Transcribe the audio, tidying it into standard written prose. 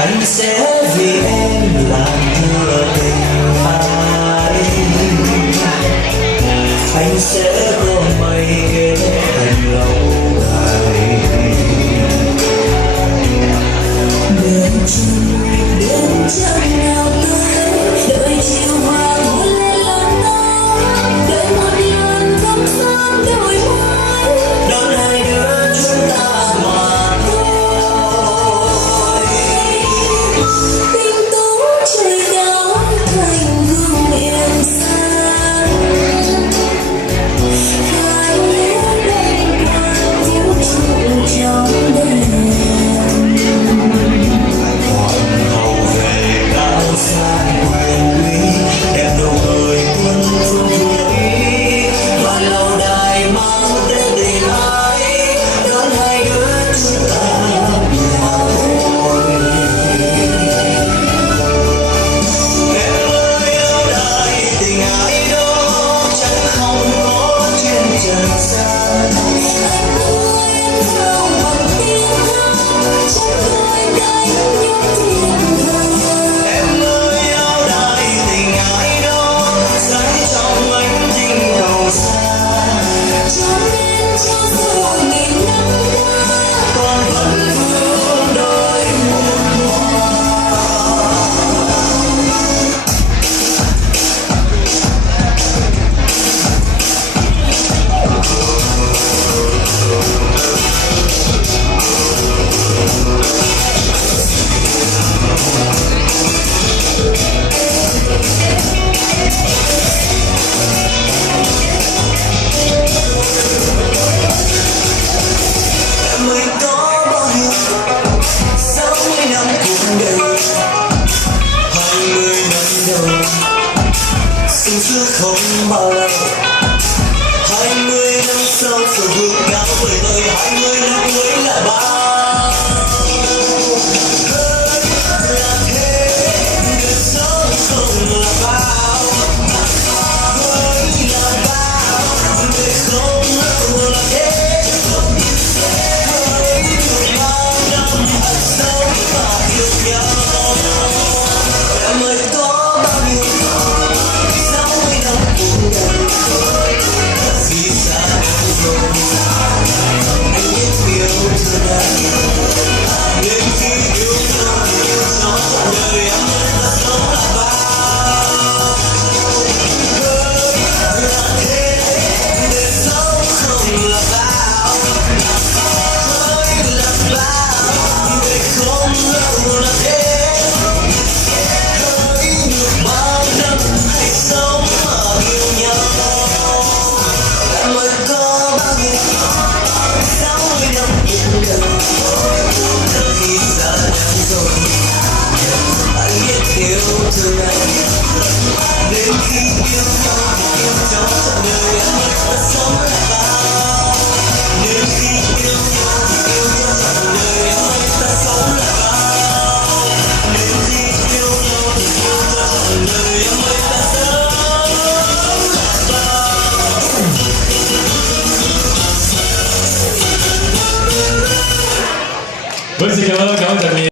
Anh sẽ vì em làm thừa tình ai, anh sẽ có mây ghé thành lâu đài. Đêm trăng nào tới đợi chiều hoàng hôn lên làn tóc, đợi một lần thăm sáng đôi môi Đón hai đứa chúng ta mà thôi. tình tú trời cao thành gương miền sáng, hai đứa đêm qua thiếu trụ trong đêm. Hầu về cao sang quyền quý, đẹp nụ cười quân phương vui, và lâu đài mang tên tình ái, đón hai đứa chúng ta mà thôi. Em ơi áo đài tình ái đó chắc không có trên trần gian. Anh ơi em không bằng tiếng hát chắc đôi tay nhớ thiên thần. Em ơi áo đài tình ái đó sáng trong ánh trinh cầu xa, Cho nên cho dù nghìn năm qua còn vẫn vương đôi muôn hoa. Mới có bao nhiêu 60 năm cuộc đời, 20 năm đầu sung sướng không bao lâu, 20 năm sau sự vượt cao bởi đời 20 năm mới là bao. Hơn là thế đời sống không là bao, hơn là bao đời không là thế. Em ơi có bao nhiêu 60 năm cuộc đời, khi xa rồi anh biết yêu thương em, đến khi yêu nhau cho đời em ơi ta sống là bao. Hơn là thế để sống không là bao, hơn là bao để không lâu là thế. Bao năm hãy sống mà yêu nhau. Em ơi có bao nhiêu 60 năm cuộc đời, khi xa nhau rồi anh biết yêu thương em, đến khi yêu nhau cho đời em ơi ta sống là bao. Đến khi yêu nhau cho đời em ơi ta sống là bao. Đến khi yêu nhau cho đời em ơi ta sống là bao. Vâng, xin cảm ơn Trần Miền.